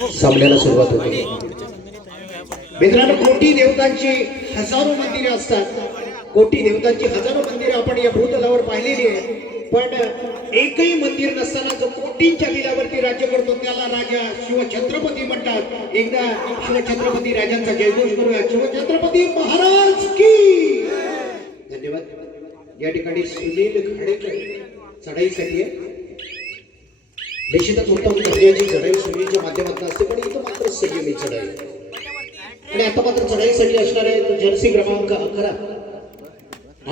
सामन्याला सुरुवात होते. मित्रांनो, कोटी देवतांची हजारो मंदिरे असतात. कोटी देवतांची हजारो मंदिरे आपण या भूतलावर पाहिलेली आहे. पण एकही मंदिर नसताना जो कोटींच्या दिलावरती राज्य करतो त्याला राजा शिवछत्रपती म्हणतात. एकदा शिवछत्रपती राजांचा जयघोष करूया. शिवछत्रपती महाराज की धन्यवाद. या ठिकाणी सुनील खाडेकर चढाईसाठी आहे. निश्चितच उत्तम दर्जाची चढाई सुनीलच्या माध्यमातून असते, पण इथं मात्र संयमी चढाई. आणि आता मात्र चढाईसाठी असणार आहे जर्सी क्रमांक 11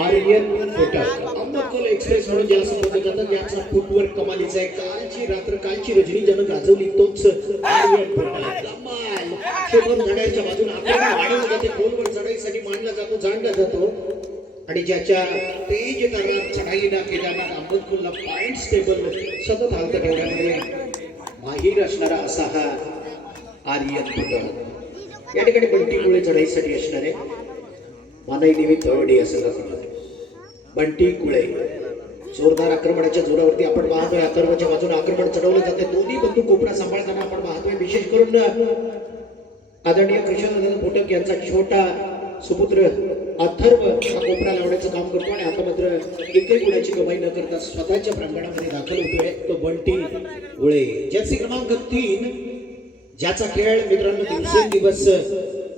आर्यन कोटक. अम्मकोल एक्सप्रेस म्हणून ज्याला संबोधलं जातं, ज्याचा फुटवर्क कमालीचा आहे. कालची रात्र कालची रजनी ज्यानं गाजवली तोच आर्यन कोटक. कमाल. शुभम धड्याच्या बाजूने आपल्याला वाढवलं जाते. खोलवर चढाईसाठी मानला जातो, जाणला जातो. आणि ज्याच्या तेज तरार चढाईला केदारनाथ अम्मकोलला पॉइंट्स टेबल सतत हालत ठेवण्यामध्ये माहीर असणारा असा हा आर्यन कोटक. या ठिकाणी बंटी कुळे चढाईसाठी असणार आहे. मानाई देवी तळवडे असं दाखवलं. बंटी कुळे जोरदार आक्रमणाच्या जोरावरती आपण पाहतोय. अथर्वच्या बाजूने आक्रमण चढवलं जाते. दोन्ही बंदूक कोपरा सांभाळताना आपण पाहतोय. विशेष करून आदरणीय कृष्णनंदन कोटक यांचा छोटा सुपुत्र अथर्व हा कोपरा लावण्याचं काम करतो. आणि आता मात्र एकही गुणाची कमाई न करता स्वतःच्या प्रांगणामध्ये दाखल होतोय तो बंटी कुळे. जर्सी क्रमांक 3 ज्याचा खेळ मित्रांनो दिवसेंदिवस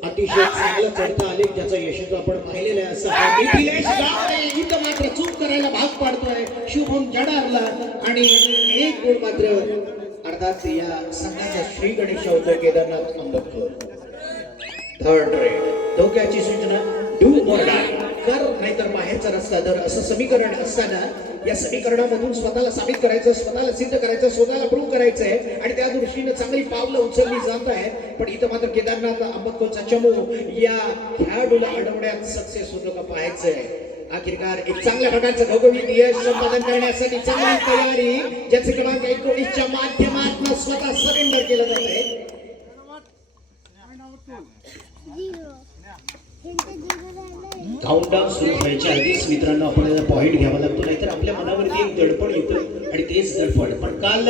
अतिशय चांगला चढता आले, ज्याचा यश आपण पाहिलेला आहे. असं मिथिलेश गावडे इथं मात्र चूक करायला भाग पाडतोय शुभम जडारला. आणि एक गुण मात्र अर्थात या संघाचा श्री गणेश होतोय केदारनाथ अंबेडकर. थर्ड रेड धोक्याची सूचना. डू ऑर डाय, कर नाहीतर बाहेरचा रस्ता धर, असं समीकरण असताना या समीकरणामधून स्वतःला साबित करायचं, स्वतःला सिद्ध करायचं, स्वतःला प्रूव्ह करायचं आहे. आणि त्या दृष्टीने चांगली पावलं उचलली जात आहे. पण इथं मात्र केदारनाथ अंबेडकरचा चमू या खेळाडूला अडवण्यात सक्सेस होतो का पाहायचं आहे. आखिरकार एक चांगल्या प्रकारचं घवघवीत यश संपादन करण्यासाठी चांगली तयारी ज्याचे क्रमांक 19च्या माध्यमातून स्वतः सरेंडर केलं जात आहे. काउंटडाऊन सुरू व्हायच्या आधीच मित्रांनो आपल्याला पॉइंट घ्यावा लागतो, नाहीतर आपल्या मनावरती एक दडपण येतं. आणि तेच दडपण पण काल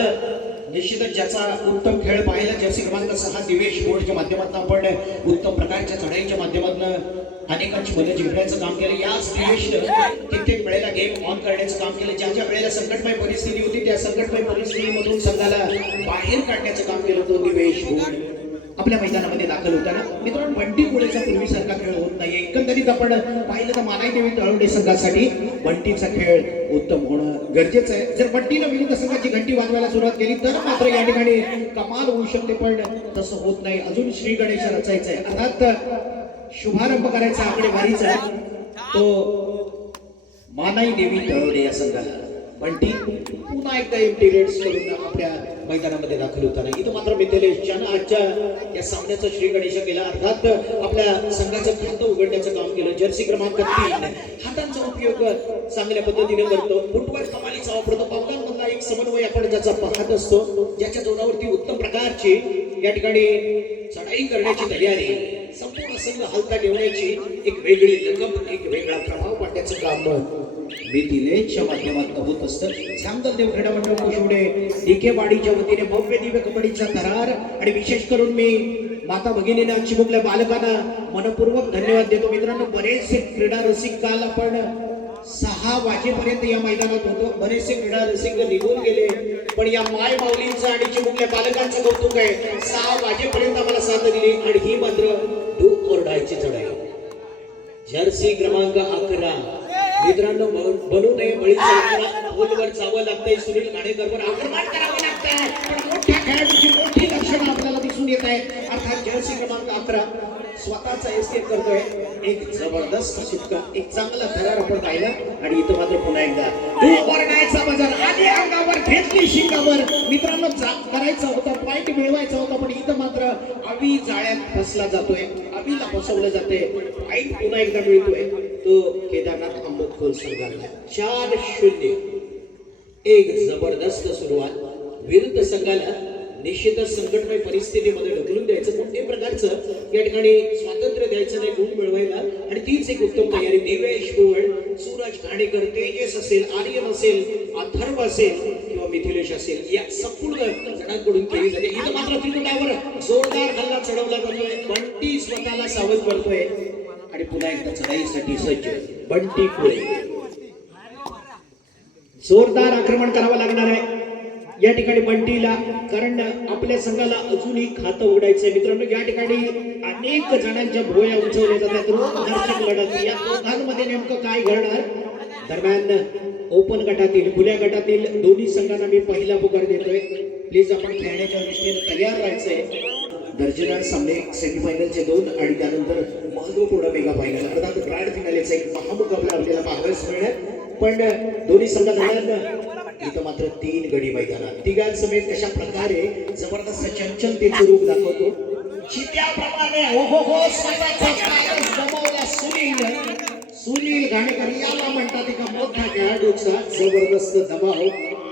निश्चितच ज्याचा उत्तम खेळ पाहिला जर्सी क्रमांक 6 दिवेश बोर्डच्या माध्यमातून आपण उत्तम प्रकारच्या चढाईच्या माध्यमातून अनेकांची मनं जिंकण्याचं काम केलं. याच दिवेशनं कित्येक वेळेला गेम ऑन करण्याचं काम केलं. ज्या ज्या वेळेला संकटमय परिस्थिती होती त्या संकटमय परिस्थितीमधून संघाला बाहेर काढण्याचं काम केलं तो दिवेश बोर्ड आपल्या मैदानामध्ये दाखल होताना. मित्रांनो, बंटी कुळेचा पूर्वीसारखा खेळ होत नाहीये. एकंदरीत आपण पाहिलं तर मानाई देवी तळवडे संघासाठी बंटीचा खेळ उत्तम होणं गरजेचं आहे. जर बंटीनं विरुद्ध संघाची घंटी वाजवायला सुरुवात केली तर मात्र या ठिकाणी कमाल होऊ शकते, पण तसं होत नाही. अजून श्री गणेश रचायचं आहे, अर्थात शुभारंभ करायचा आकडेवारीचा तो मानाई देवी तळवडे या संघाला. बंटी पुन्हा एकदा एम्प्टी रेड्स करून आपल्या मैदानामध्ये दाखल होताना इथं मात्र मिथिलेश ज्यानं आजच्या या सामन्याचा श्री गणेश केला, अर्थात आपल्या संघाचं खातं उघडण्याचं काम केलं. जर्सी क्रमांक 3 हातांचा उपयोग चांगल्या पद्धतीने करतो, फुटवर्क कमालीचा वापरतो. पावलांमधला एक समन्वय आपण ज्याचा पाहत असतो, ज्याच्या जोरावरती उत्तम प्रकारची या ठिकाणी चढाई करण्याची तयारी, संपूर्ण संघ हलता ठेवण्याची एक वेगळी लकब, एक वेगळा प्रभाव पाडण्याचं काम मिथिलेशच्या माध्यमातून होत असतं. सांगलदेव क्रीडा मंडळ कुशवडे डीकेवाडीच्या वतीने भव्य दिव्य कबड्डीचा थरार. आणि विशेष करून मी माता भगिनींना चिमुकल्या बालकांना मनपूर्वक धन्यवाद देतो. मित्रांनो, बरेचसे क्रीडा रसिक काल आपण 6 वाजेपर्यंत या मैदानात होतो. बरेचसे क्रीडा रसिक निघून गेले, पण या माय माऊलींचं आणि चिमुकल्या बालकांचं कौतुक आहे. 6 वाजेपर्यंत आम्हाला साथ दिली. आणि ही मात्र डू ऑर डायची चढाई. जर्सी क्रमांक 11 मित्रांनो, बनू नये बळीचा गोलवर जावं लागतंय. सुनील खाडेकरवर आक्रमण करावं लागतंय, पण मोठ्या खेळाडूची मोठी लक्षणं आपल्याला दिसून येत आहे. अर्थात जर्सी क्रमांक 11 स्वतःचा एस्केप करतोय. एक जबरदस्त शिक्का, एक चांगला थरार आपण पाहिला. आणि इथं मात्र पुन्हा एकदा ओरडायचा बाजार आधी अंगावर घेतली शिंगावर. मित्रांनो, करायचा होता, पॉइंट मिळवायचा होता, पण इथं मात्र अवी जाळ्यात फसला जातोय, अवीला फसवलं जाते. पॉइंट पुन्हा एकदा मिळतोय तो केदारनाथ अंबेडकर संघाला. 4-0 एक जबरदस्त सुरुवात. विरुद्ध संघाला निश्चितच संकटमय परिस्थितीमध्ये ढकलून द्यायचं कोणत्याही प्रकारचं या ठिकाणी स्वातंत्र्य द्यायचं नाही, गुण मिळवायला. आणि तीच एक उत्तम तयारी. दिवेश पोवळ, सूरज घाणेकर, तेजस असेल, आर्यन असेल, अथर्व असेल किंवा मिथिलेश असेल, या संपूर्ण जणांकडून केली जाते. इथं मात्र त्रिकुटावर जोरदार हल्ला चढवला जातोय. बंटी स्वतःला सावध करतोय आणि पुन्हा एकदा चढाईसाठी सज्ज. बंटी कुळे जोरदार आक्रमण करावं लागणार आहे या ठिकाणी बंटीला, कारण आपल्या संघाला अजूनही खातं उघडायचंय. मित्रांनो, या ठिकाणी अनेक जणांच्या भुवया उंचवल्या जातात. रोमहर्षक लढत. या दोघांमध्ये नेमकं काय घडणार? दरम्यान ओपन गटातील, खुल्या गटातील दोन्ही संघांना मी पहिला पुकार देतोय. प्लीज आपण खेळण्याच्या दृष्टीने तयार राहायचंय. दर्जेदार सामने, सेमीफायनलचे 2 आणि त्यानंतर महत्वपूर्ण मेगा फायनल, अर्थात ग्रँड फिनालेचा एक महामुकाबला आपल्याला पाहावयास मिळणार. पण दोन्ही संघादरम्यान इथं मात्र 3 गडी मैदानात तिघांसमेत कशा प्रकारे जबरदस्त चंचलतेचं रूप दाखवतो. चित्याप्रमाणे स्वतःचा पायच गमावला सुनील घाणेकर. याला म्हणतात एका मोठ्या खेळाडूचा जबरदस्त दबाव,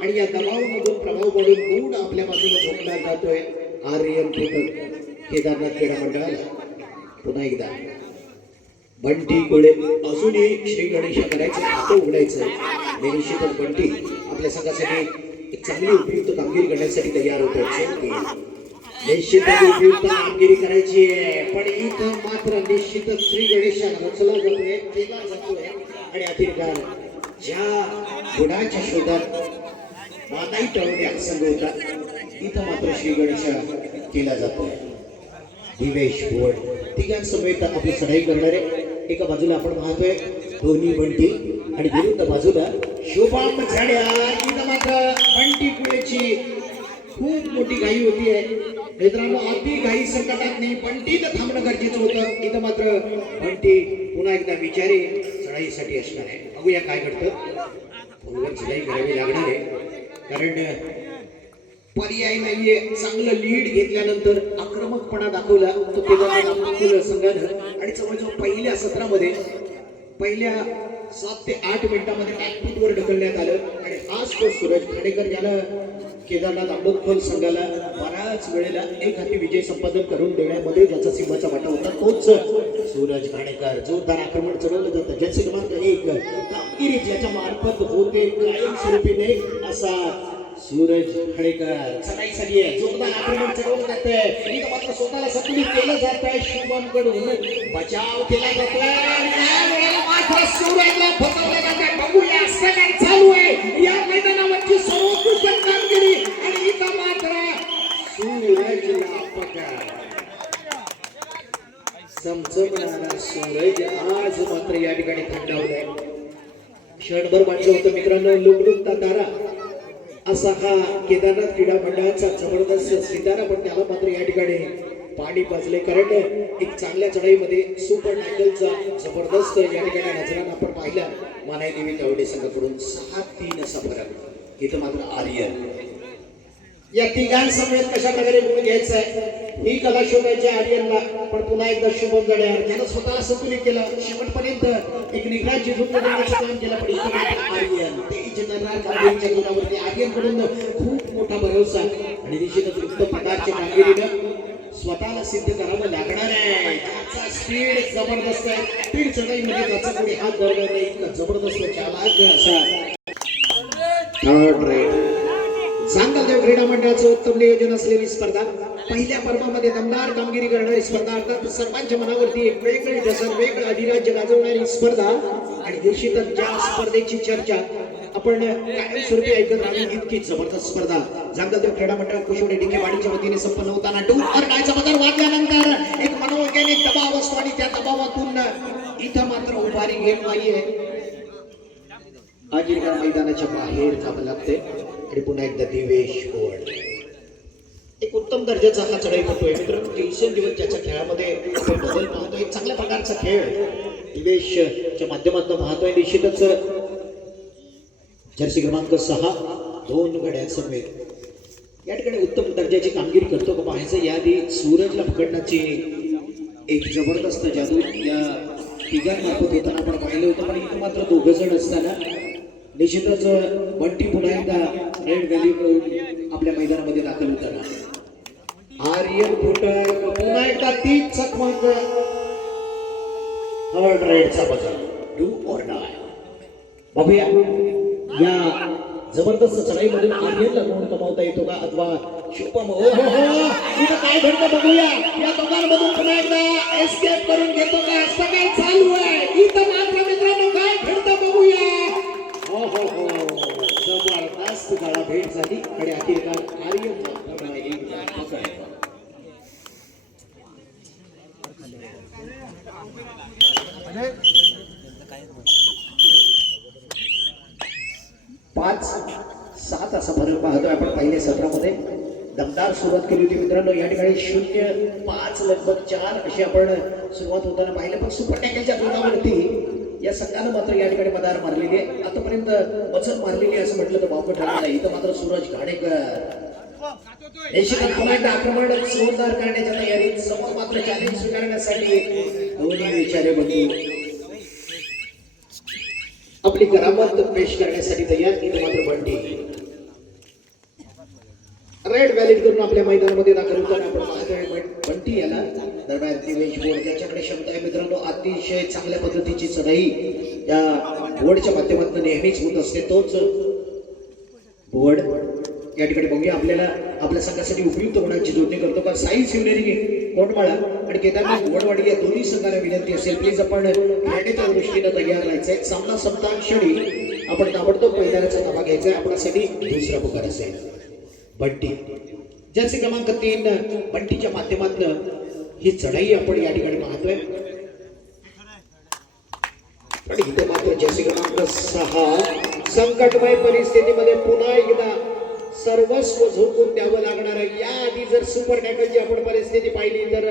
आणि या दबावामधून प्रभाव पडून गुण आपल्या बाजूला झोपला जातोय. आर्यन केदारनाथ क्रीडा मंडळाला पुन्हा एकदा बंटी कुळे. अजूनही श्री गणेश करायचं, खातं उघडायचं. निश्चितच बंटी आपल्या संघासाठी एक चांगली उपयुक्त कामगिरी करण्यासाठी तयार होतोय. निश्चितच उपयुक्त कामगिरी करायची आहे, पण इथं मात्र निश्चितच श्री गणेश रचला जातोय, केला जातोय. आणि अतिरिकार ज्या गुणाच्या शोधात माताई टळवणे संघ होता, इथं मात्र श्री गणेश केला जातोय. दिवेश पोवळ तिघांसमेत आपली चढाई करणारे. एका बाजूला आपण पाहतोय दोन्ही बंटी आणि विरुद्ध बाजूला शुभम झाड्या. इथं मात्र बंटी कुळेची खूप मोठी घाई होती आहे. मित्रांनो, अति घाई संकटात नाही, बंटीनं थांबणं गरजेचं होतं. इथं मात्र बंटी पुन्हा एकदा विचारी चढाईसाठी असणार आहे. बघूया काय घडतं. बरोबर चढाई करावी लागणार आहे, कारण पर्याय नाहीये. चांगलं लीड घेतल्यानंतर आक्रमकपणा दाखवला तो केदारनाथ संघानं, आणि जवळजवळ पहिल्या सत्रामध्ये पहिल्या 7 ते 8 मिनिटांमध्ये बॅकफूटवर ढकलण्यात आलं. आणि हाच तो सूरज घाणेकर, ज्यानं केदारनाथ आंबोखोल संघाला बऱ्याच वेळेला एक हाती विजय संपादन करून देण्यामध्ये ज्याचा सिंहाचा वाटा होता, तोच सूरज घाणेकर. जोरदार आक्रमण चढवलं जातं. जसे क्रमांक 1 कामगिरी ज्याच्या मार्फत होते कायमस्वरूपीने असा सूरज घाणेकर चढाईसाठी आहे. जोरदार आक्रमण चढवलं जातंय. इथं मात्र स्वतःला संतुलित केलं जात आहे. शुभमकडून बचाव केला जातोय. मात्र सूरजला फसवलं जातंय. बघूया सेकंड चालू आहे या मैदानावरची सर्वोत्कृष्ट कामगिरी, आणि इथं मात्र सूरजला पकड. चमचमणारा सूरज आज मात्र या ठिकाणी थंडावलाय. क्षणभर वाटलं होतं मित्रांनो, लुकलुकता तारा असा हा केदारनाथ क्रीडा मंडळाचा जबरदस्त सितारा, पण त्याला मात्र या ठिकाणी पाणी पाजले. कारण एक चांगल्या चढाईमध्ये सुपर टॅकलचा जबरदस्त या ठिकाणी नजरानं आपण पाहिला. मानाई देवी तावडे संघाकडून 6-3 असा फरक. इथं मात्र आर्यन. या तिघांसमवेत कशा प्रकारे गुण घ्यायचा आहे ही कला शोधायची आर्यनला. पण पुन्हा एकदा शुभम जड्यार ज्यानं स्वतःला संतुलित केलं, शेवटपर्यंत एक निग्राज झुंज देण्याचं काम केलं. पण इथं आर्यन तेजदार कामगिरीच्या गुणावरती आर्यनकडून खूप मोठा भरोसा, आणि निश्चितच उत्तम प्रकारच्या कामगिरीनं स्वतःला सिद्ध करावं लागणार आहे. त्याचा स्पीड जबरदस्त आहे. स्पीड चढाईमध्ये त्याचा कोणी हात धरला नाही. इतका जबरदस्त चालाक असा थर्ड रेड. सांगलदेव क्रीडा मंडळाचं उत्तम नियोजन असलेली स्पर्धा, पहिल्या पर्वामध्ये दमदार कामगिरी करणारी स्पर्धा, अर्थात सर्वांच्या मनावरती एक वेगळी डझन वेगळं अधिराज्य गाजवणारी स्पर्धा. आणि निश्चितच ज्या स्पर्धेची चर्चा आपण कायमस्वरूपी ऐकत राहू, इतकी जबरदस्त स्पर्धा सांगलदेव क्रीडा मंडळ कुशवडे डिके वाडीच्या वतीने संपन्न होताना डायचा बदल वाजल्यानंतर एक मनोवैज्ञानिक दबाव असतो, आणि त्या दबावातून इथं मात्र उभारी घेत नाहीये. आजीरगाव मैदानाच्या बाहेर जावं लागते. आणि पुन्हा एकदा दिवेश पोवळ एक उत्तम दर्जाचा हा चढाई करतोय. मित्रांनो, दिवसेंदिवस ज्याच्या खेळामध्ये आपण बदल पाहतोय, चांगल्या प्रकारचा खेळ दिवेशच्या माध्यमातून पाहतोय. निश्चितच जर्सी क्रमांक 6 2 गड्यांसमेत या ठिकाणी उत्तम दर्जाची कामगिरी करतो का पाहायचं. याआधी सूरजला पकडण्याची एक जबरदस्त जादू या तिघांमार्फत होताना आपण पाहिलं होतं. पण इथं मात्र 2 जण असताना निश्चितच बंटी पुन्हा एकदा रेड व्हॅली आपल्या मैदानामध्ये दाखल होताना आर्यन फुटक पुन्हा एकदा 3 चकमक थर्ड रेडचा बदल डू ऑर डाय. बघूया या जबरदस्त चढाईमधून आर्यनला गुण कमावता येतो का अथवा शुभम. हो हो हो इथं काय घडतं बघूया. या दोघांमधून पुन्हा एकदा एस्केप करून घेतो का. सगळं चालू आहे इथं मात्र मित्रांनो काय घडतं बघूया. हो हो हो जबरदस्त गाळा भेट झाली आणि अखेरकार आर्यन पाच सात असा फरक पाहतोय आपण पहिल्या सत्रामध्ये. दमदार सुरुवात केली होती मित्रांनो. या ठिकाणी 0-5 लगभग 4 अशी आपण सुरुवात होताना पाहिलं. पण सुपर टॅकलच्या जोरावरती या संघानं मात्र या ठिकाणी मदार मारलेली आहे. आतापर्यंत वचन मारलेली असं म्हटलं तर वावगं ठरलं नाही. इथं मात्र सूरज घाणेकर निश्चितच पुन्हा एकदा आक्रमण जोरदार करण्याच्या तयारीत. समोर मात्र चॅलेंज स्वीकारण्यासाठी दोन्ही विचारे बंधू आपली करामत पेश करण्यासाठी तयार. इथे मात्र बंटी रेड व्हॅलिड करून आपल्या मैदानामध्ये दाखल होताना आपण पाहतोय बंटी याला. दरम्यान दिवेश बोर्ड त्याच्याकडे क्षमता आहे मित्रांनो. अतिशय चांगल्या पद्धतीची चढाई या बोर्डच्या माध्यमातून नेहमीच होत असते. तोच बोर्ड या ठिकाणी बघूया आपल्याला आपल्या संघासाठी उपयुक्त गुणांची जोडणी करतो का. साई शिवनेरी कोंडमाळा आणि केदारनाथ वडवाडी या दोन्ही संघाला विनंती असेल प्लीज आपण खेळण्याच्या दृष्टीने तयार राहायचंय. सामना संपता क्षणी आपण ताबडतोब मैदानाचा ताबा घ्यायचा आहे. आपल्यासाठी दुसरा पुकार असेल बंटी जर्सी क्रमांक 3 बंटीच्या माध्यमातून ही चढाई आपण या ठिकाणी पाहतोय. पण इथे मात्र जर्सी क्रमांक 6 संकटमय परिस्थितीमध्ये पुन्हा एकदा सर्वस्व झोकून द्यावं लागणार आहे. याआधी जर सुपर टॅकलची आपण परिस्थिती पाहिली तर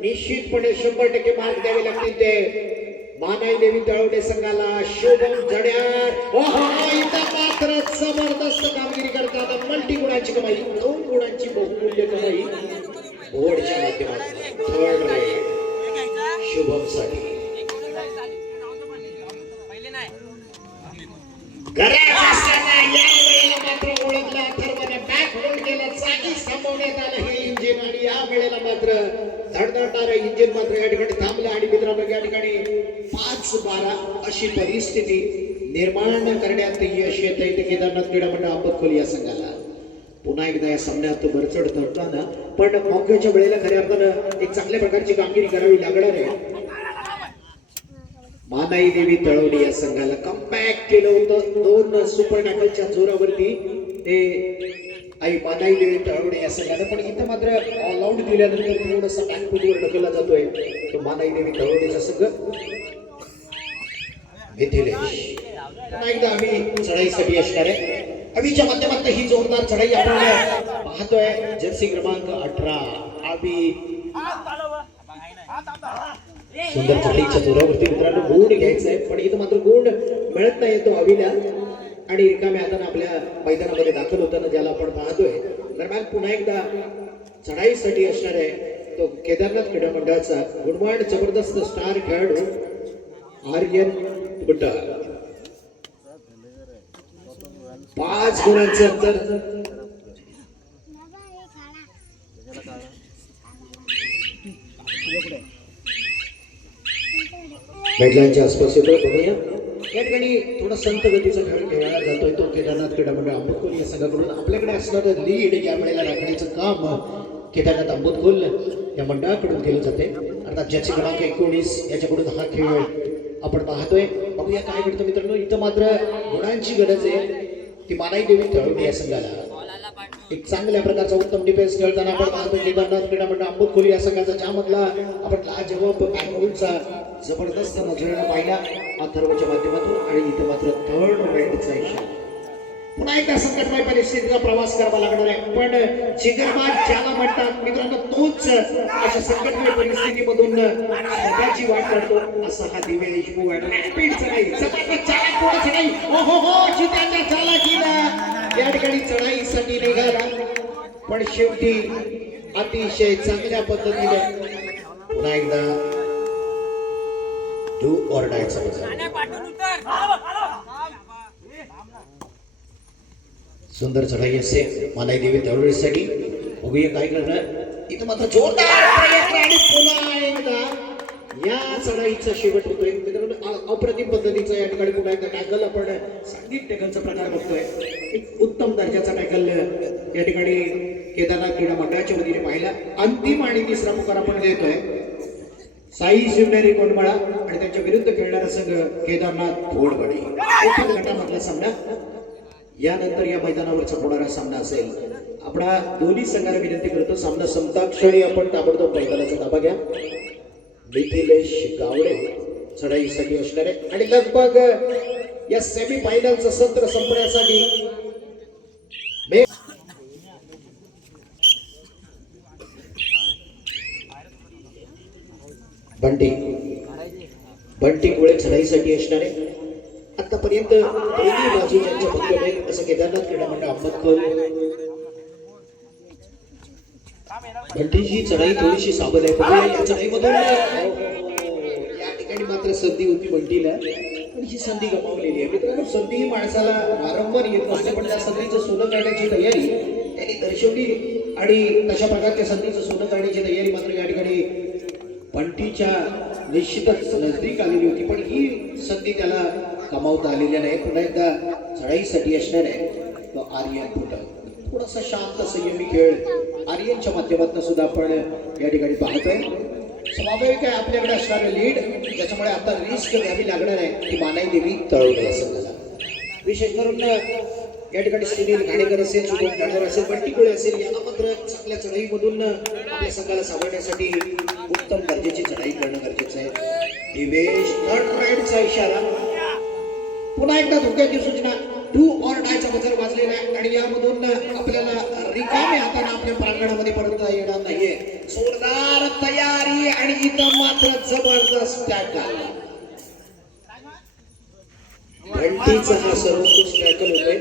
निश्चितपणे 100% मार्क द्यावे लागतील. ते मानाई देवी तळवडे संघाला शुभम जड्यार. इथं मात्र जबरदस्त कामगिरी करतात. मल्टी गुणांची कमाई 2 गुणांची बहुमूल्य कमाई बोर्डच्या माध्यमातून थर्ड रेड शुभम साठी. मात्र ओळखला अथर्वने बॅक होल्ड केला. जागीच थांबवण्यात आलं हे इंजिन आणि या वेळेला मात्र धडधडणारं इंजिन मात्र या ठिकाणी थांबलं. आणि मित्रांनो या ठिकाणी 5-12 अशी परिस्थिती निर्माण करण्यात यश येत आहे. ते केदारनाथ क्रीडा मंडळ आंबतखोल या संघाला पुन्हा एकदा या सामन्यात बरचढ ठरताना पण मौक्याच्या वेळेला खऱ्या अर्थानं एक चांगल्या प्रकारची कामगिरी करावी लागणार आहे. मानाई देवी तळवडी या संघाला कमबॅक केलं होतं 2 सुपर टॅकलच्या जोरावरती. ते आई मानाई देवी तळवडी या संघाला पण इथं मात्र ऑल आउट दिल्यानंतर थोडासा बॅकफुटवर ढकलला जातोय तो मानाई देवी तळवडीचा संघ. मिथिलेश पुन्हा एकदा आम्ही चढाईसाठी असणार आहे. अभिच्या माध्यमातून ही जोरदार चढाई आपण पाहतोय. जर्सी क्रमांक 18 अभि सुंदर चढाईच्या जोरावरती मित्रांनो गुण घ्यायचा आहे. पण इथं मात्र गुण मिळत नाही तो अभिला आणि रिकाम्या हाताने आपल्या मैदानामध्ये दाखल होताना ज्याला आपण पाहतोय. दरम्यान पुन्हा एकदा चढाईसाठी असणार आहे तो केदारनाथ क्रीडा मंडळाचा गुणवान जबरदस्त स्टार खेळाडू आर्यन बुट्टा. 5 गुणांचं अंतर. मैदानाच्या आसपास येतो बघूया. या ठिकाणी थोडा संत गतीचा खेळ खेळला जातोय तो केदारनाथ क्रीडा मंडळ आंबतखोल या संघाकडून. आपल्याकडे असणारं लीड या वेळेला राखण्याचं काम केदारनाथ आंबतखोल या मंडळाकडून केलं जाते. अर्थात ज्याचे क्रमांक 19 याच्याकडून हा खेळ आपण पाहतोय. बघूया काय घडतं मित्रांनो. इथं मात्र गुणांची गरज आहे ती मानाई देवी तळवडी या संघाला. एक चांगल्या प्रकारचा उत्तम डिफेन्स खेळताना आपण पाहतो केदारनाथ क्रीडा मंडळ आंबतखोल या संघाचा ज्यामधला आपण लाजवाब बॅकहोल्डचा जबरदस्त नजरेनं पाहिला अथर्वच्या माध्यमातून. आणि इथं मात्र थर्ड रेडचा इशारा. पुन्हा एकदा संकटमय परिस्थितीचा प्रवास करावा लागणार आहे. पण जिगरबाज ज्याला म्हणतात मित्रांनो तोच अशा संकटमय परिस्थितीमधून स्वतःची वाट काढतो असा हा दिवेश बोर्ड. स्पीड चढाई जबरदस्त चालक पुढे चढाई. जित्याच्या चालकीला या ठिकाणी चढाईसाठी निघाला पण शेवटी अतिशय चांगल्या पद्धतीने पुन्हा एकदा डू ऑर डायचा सुंदर चढाई असते मानाई देवी तळवडीसाठी. बघूया काय करणार. इथं मात्र जोरदार प्रयत्न आणि पुन्हा एकदा या चढाईचा शेवट होतोय मित्रांनो. अप्रतिम पद्धतीचा या ठिकाणी पुन्हा एकदा टॅकल आपण सांघिक टॅकलचा प्रकार बघतोय. एक उत्तम दर्जाचा टॅकल या ठिकाणी केदारनाथ क्रीडा मंडळाच्या वतीने पाहिला. अंतिम आणि तिसरा पुकार आपण देतोय साई शिवनेरी कोंडमाळा आणि त्यांच्या विरुद्ध खेळणारा संघ केदारनाथ घोडबडी. एकाच गटामधला सामना यानंतर या मैदानावरचा होणारा सामना असेल. आपला दोन्ही संघाला विनंती करतो सामना संपता क्षणी आपण ताबडतोब मैदानाचा ताबा घ्या. मिथिलेश गावडे चढाईसाठी असणारे आणि लगभग या सेमी फायनलचं सत्र संपण्यासाठी बंटी गोळे चढाईसाठी असणारे आतापर्यंत दोन्ही बाजू ज्यांच्या भक्कम आहेत असं केदारनाथ क्रीडा मंडळ अहमदपूर. बंटीची चढाई थोडीशी सावध आहे. बघूया या चढाईमधून या ठिकाणी मात्र संधी होती बंटीला पण ही संधी गमावलेली आहे. मित्रांनो संधी ही माणसाला वारंवार येत नसते पण त्या संधीचं सोनं काढण्याची तयारी त्यांनी दर्शवली आणि तशा प्रकारच्या संधीचं सोनं काढण्याची तयारी मात्र या ठिकाणी बंटीच्या निश्चितच नजदीक आलेली होती पण ही संधी त्याला गमावता आलेली नाही. पुन्हा एकदा चढाईसाठी असणार आहे तो आर्यन फुटक. थोडासा शांत संयमी खेळ आर्यनच्या माध्यमातून सुद्धा आपण या ठिकाणी पाहतोय. स्वाभाविक आहे आपल्याकडे असणारे लीड ज्याच्यामुळे आता रिस्क घ्यावी लागणार आहे ती मानाई देवी तळवडे या संघाला. विशेष करून या ठिकाणी सुनील घाणेकर असेल, शुभम ठाणेकर असेल, बंटी गोळे असेल यांना मात्र चांगल्या चढाईमधून आपल्या संघाला सावरण्यासाठी उत्तम दर्जाची चढाई करणं गरजेचं आहे. दिवेश थर्ड राईडचा इशारा. पुन्हा एकदा धोक्याची सूचना. डू ऑर डायचा बजर वाजलेला आहे आणि यामधून आपल्याला रिकामे हाताने आपल्या प्रांगणामध्ये परतता येणार नाहीये. जोरदार तयारी आणि इथं मात्र जबरदस्त टॅकल. घंटीचा हा सर्वोत्कृष्ट टॅकल होतोय.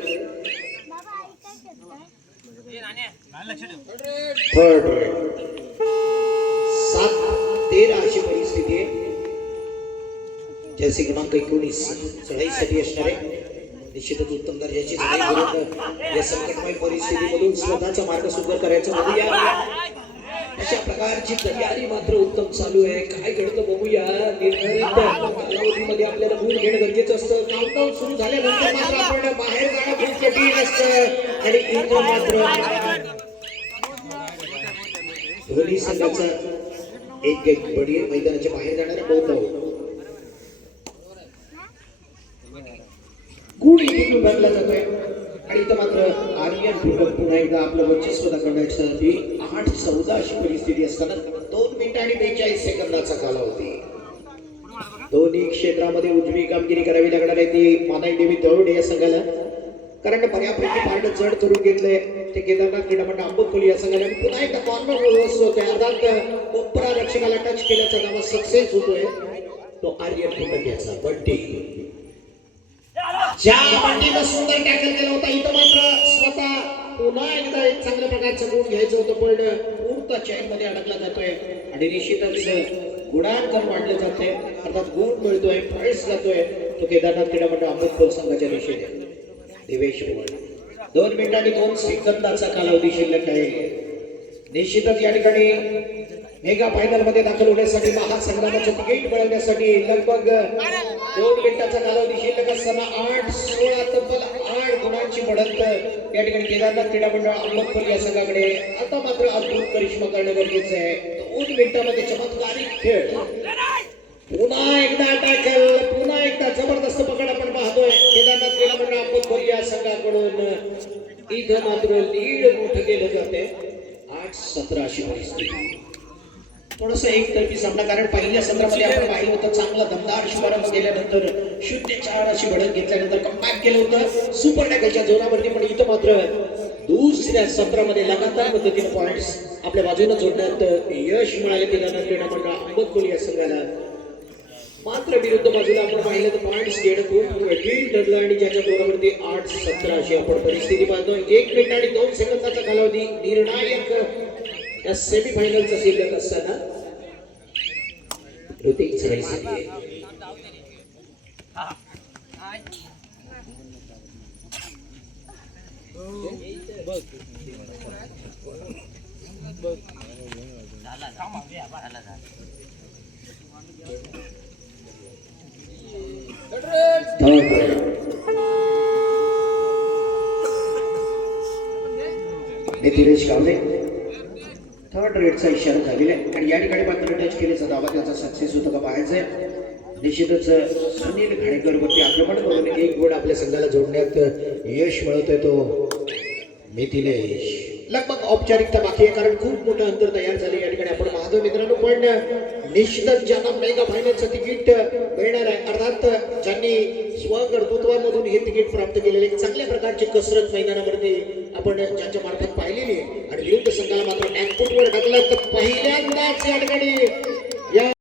थर्ड राईड 7-13 अशी परिस्थिती आहे. जैसे क्रमांक 19 चढाईसाठी असणारे निश्चितच उत्तम दर्जाची चढाई करून या संकटमय परिस्थितीमधून स्वतःचा मार्ग सुकर करायचा. बघूया अशा प्रकारची तयारी मात्र उत्तम चालू आहे. काय घडतं बघूया. निर्धारित कालावधीमध्ये आपल्याला गुण घेणं गरजेचं असतं. काउंटडाऊन सुरू झाल्यानंतर मात्र आपण बाहेर जाणं खूप कठीण असतं आणि इथं मात्र दोन्ही संघाचा एक बडी मैदानाच्या बाहेर जाणारा बहुधाव गुण इथे विभागला जातोय आणि इथं मात्र आर्यन फुटक पुन्हा एकदा आपलं वर्चस्व दाखवण्यासाठी 8-14 अशी परिस्थिती असताना 2 मिनिटं आणि 42 सेकंदाचा कालावधी. दोन्ही क्षेत्रामध्ये उजवी कामगिरी करावी लागणार आहे ती मानाई देवी तळवडे या संघाला. कारण बऱ्यापैकी पारडं जड करून घेतलंय ते केदारनाथ क्रीडा मंडळ अहमदपूर या संघाला. पुन्हा एकदा कॉर्नर व्यवस्थित होतोय. अर्थात कोपरा रक्षकाला टच केल्याचा दावा सक्सेस होतोय तो आर्यन फुटक याचा. बंटी ज्या बंटीनं सुंदर टॅकल केला होता इथं मात्र स्वतः पुन्हा एकदा एक चांगल्या प्रकारचं गुण घ्यायचं होतं पण पूर्ण चॅन मध्ये अडकला जातोय आणि निश्चितच गुणांकन वाढलं जातंय. अर्थात गुण मिळतोय पॉईंट्स जातोय तो केदारनाथ क्रीडा मंडळ अहमदपूर संघाच्या दिशेने. देवेश 2 मिनिटं आणि 2 सेकंदाचा कालावधी शिल्लक आहे. निश्चितच या ठिकाणी मेगा फायनल मध्ये दाखल होण्यासाठी महासंग्रामाचं तिकीट मिळवण्यासाठी लगभग 2 मिनिटाचा कालावधी शिल्लक असताना 8-16 तब्बल 8 गुणांची बढ़त या ठिकाणी केदारनाथ क्रीडा मंडळ अहमदपूर या संघाकडे. आता मात्र अद्भुत करिश्मा करणं गरजेचं आहे. 2 मिनिटांमध्ये चमत्कारिक खेळ. पुन्हा एकदा टॅकल. पुन्हा एकदा जबरदस्त पकड आपण पाहतोय केदारनाथ क्रीडा मंडळ अहमदपूर या संघाकडून. इथं मात्र लीड मोठं केलं जाते. 8-17 अशी परिस्थिती. थोडंसं एकतर्फी सामना कारण पहिल्या सत्रामध्ये आपण पाहिलं होतं चांगला दमदार शुभारंभ केल्यानंतर 0-4 अशी बढ़त घेतल्यानंतर कमबॅक केलं होतं सुपर टॅकलच्या जोरावरती. पण इथं मात्र दुसऱ्या सत्रामध्ये लगातार पद्धतीने पॉइंट्स आपल्या बाजूने जोडण्यात यश मिळाले केदारनाथ क्रीडा मंडळ अहमदपूर या संघाला. मात्र विरुद्ध बाजूला आपण पाहिलं तर पॉइंट्स घेणं खूप कठीण ठरलं आणि ज्याच्या जोरावरती 8-17 अशी आपण परिस्थिती पाहतोय. 1 मिनिट आणि 2 सेकंदाचा कालावधी निर्णायक या सेमी फायनलचा शिल्लक असताना ऋतिक चढाईसाठी आहे. नितीश गावले थर्ड रेडचा इशारा झालेला आहे आणि या ठिकाणी मात्र टच केलेचा दावा त्याचा सक्सेस होतो का पाहायचंय. निश्चितच सुनील घाणेकर वरती आक्रमण करून एक गोल आपल्या संघाला जोडण्यात यश मिळवतोय तो मिथिलेश. लगभग औपचारिकता बाकी आहे कारण खूप मोठं अंतर तयार झाले या ठिकाणी आपण पाहतो मित्रांनो. पण निश्चितच ज्यांना मेगा फायनलचं तिकीट मिळणार आहे अर्थात ज्यांनी स्वकर्तृत्वामधून हे तिकीट प्राप्त केलेले चांगल्या प्रकारची कसरत मैदानावरती आपण ज्यांच्या मार्फत पाहिलेली आहे आणि विरुद्ध संघाला मात्र बॅकफुटवर ढकलत पहिल्यांदाच या ठिकाणी